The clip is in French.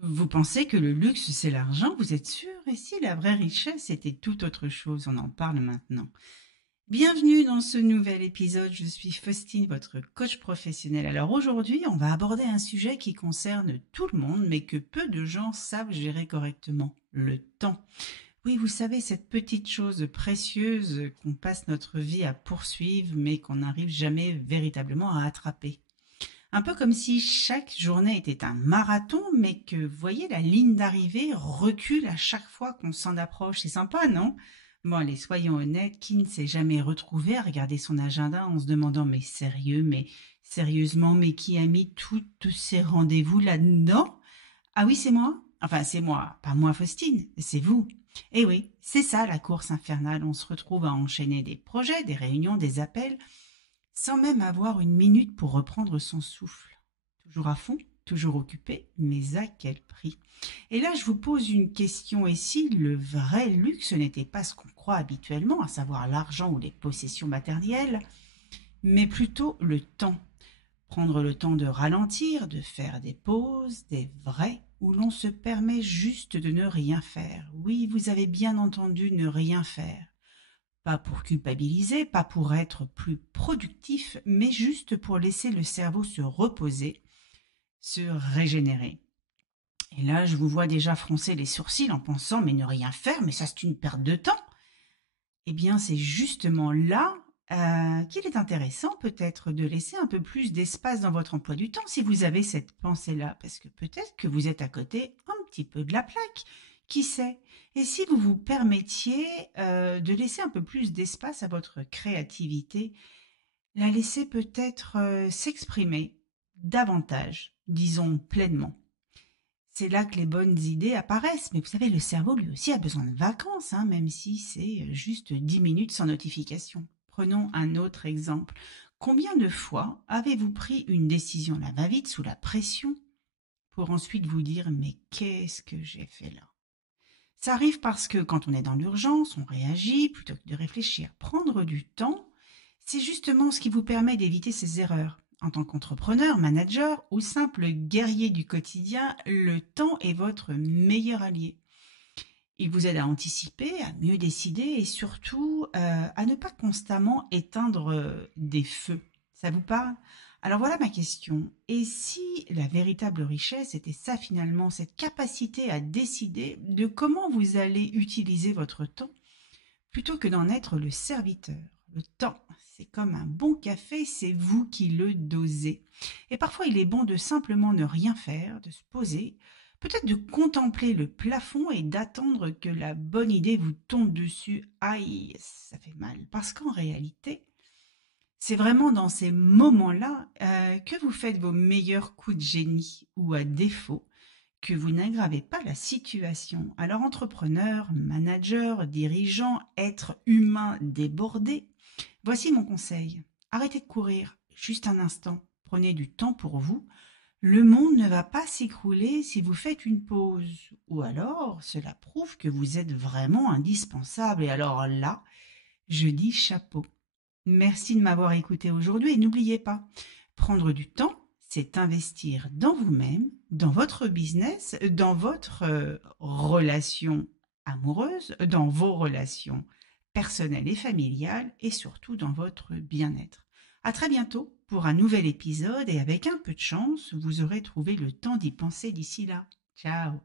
Vous pensez que le luxe, c'est l'argent, vous êtes sûr? Et si la vraie richesse était tout autre chose? On en parle maintenant. Bienvenue dans ce nouvel épisode. Je suis Faustine, votre coach professionnel. Alors aujourd'hui, on va aborder un sujet qui concerne tout le monde, mais que peu de gens savent gérer correctement. Le temps. Oui, vous savez, cette petite chose précieuse qu'on passe notre vie à poursuivre, mais qu'on n'arrive jamais véritablement à attraper. Un peu comme si chaque journée était un marathon, mais que, vous voyez, la ligne d'arrivée recule à chaque fois qu'on s'en approche. C'est sympa, non? Bon, allez, soyons honnêtes, qui ne s'est jamais retrouvé à regarder son agenda en se demandant, mais sérieux, mais sérieusement, mais qui a mis tous ces rendez-vous là-dedans? Ah oui, c'est moi? Enfin, c'est moi, pas moi, Faustine, c'est vous. Eh oui, c'est ça la course infernale. On se retrouve à enchaîner des projets, des réunions, des appels, sans même avoir une minute pour reprendre son souffle. Toujours à fond, toujours occupé, mais à quel prix? Et là, je vous pose une question. Et si le vrai luxe n'était pas ce qu'on croit habituellement, à savoir l'argent ou les possessions matérielles, mais plutôt le temps? Prendre le temps de ralentir, de faire des pauses, des vrais, où l'on se permet juste de ne rien faire. Oui, vous avez bien entendu, ne rien faire. Pas pour culpabiliser, pas pour être plus productif, mais juste pour laisser le cerveau se reposer, se régénérer. Et là, je vous vois déjà froncer les sourcils en pensant, mais ne rien faire, mais ça c'est une perte de temps. Eh bien, c'est justement là qu'il est intéressant peut-être de laisser un peu plus d'espace dans votre emploi du temps si vous avez cette pensée-là, parce que peut-être que vous êtes à côté un petit peu de la plaque, qui sait? Et si vous vous permettiez de laisser un peu plus d'espace à votre créativité, la laisser peut-être s'exprimer davantage, disons pleinement. C'est là que les bonnes idées apparaissent. Mais vous savez, le cerveau, lui aussi, a besoin de vacances, hein, même si c'est juste 10 minutes sans notification. Prenons un autre exemple. Combien de fois avez-vous pris une décision la va-vite sous la pression pour ensuite vous dire mais qu'est-ce que j'ai fait là? Ça arrive parce que quand on est dans l'urgence, on réagit plutôt que de réfléchir. Prendre du temps, c'est justement ce qui vous permet d'éviter ces erreurs. En tant qu'entrepreneur, manager ou simple guerrier du quotidien, le temps est votre meilleur allié. Il vous aide à anticiper, à mieux décider et surtout à ne pas constamment éteindre des feux. Ça vous parle? Alors voilà ma question. Et si la véritable richesse était ça finalement, cette capacité à décider de comment vous allez utiliser votre temps plutôt que d'en être le serviteur? Le temps, c'est comme un bon café, c'est vous qui le dosez. Et parfois, il est bon de simplement ne rien faire, de se poser, peut-être de contempler le plafond et d'attendre que la bonne idée vous tombe dessus. Aïe, ça fait mal. Parce qu'en réalité, c'est vraiment dans ces moments-là que vous faites vos meilleurs coups de génie, ou à défaut, que vous n'aggravez pas la situation. Alors entrepreneur, manager, dirigeant, être humain débordé, voici mon conseil. Arrêtez de courir, juste un instant. Prenez du temps pour vous. Le monde ne va pas s'écrouler si vous faites une pause. Ou alors, cela prouve que vous êtes vraiment indispensable. Et alors là, je dis chapeau. Merci de m'avoir écouté aujourd'hui et n'oubliez pas, prendre du temps, c'est investir dans vous-même, dans votre business, dans votre relation amoureuse, dans vos relations personnelles et familiales et surtout dans votre bien-être. À très bientôt pour un nouvel épisode et avec un peu de chance, vous aurez trouvé le temps d'y penser d'ici là. Ciao.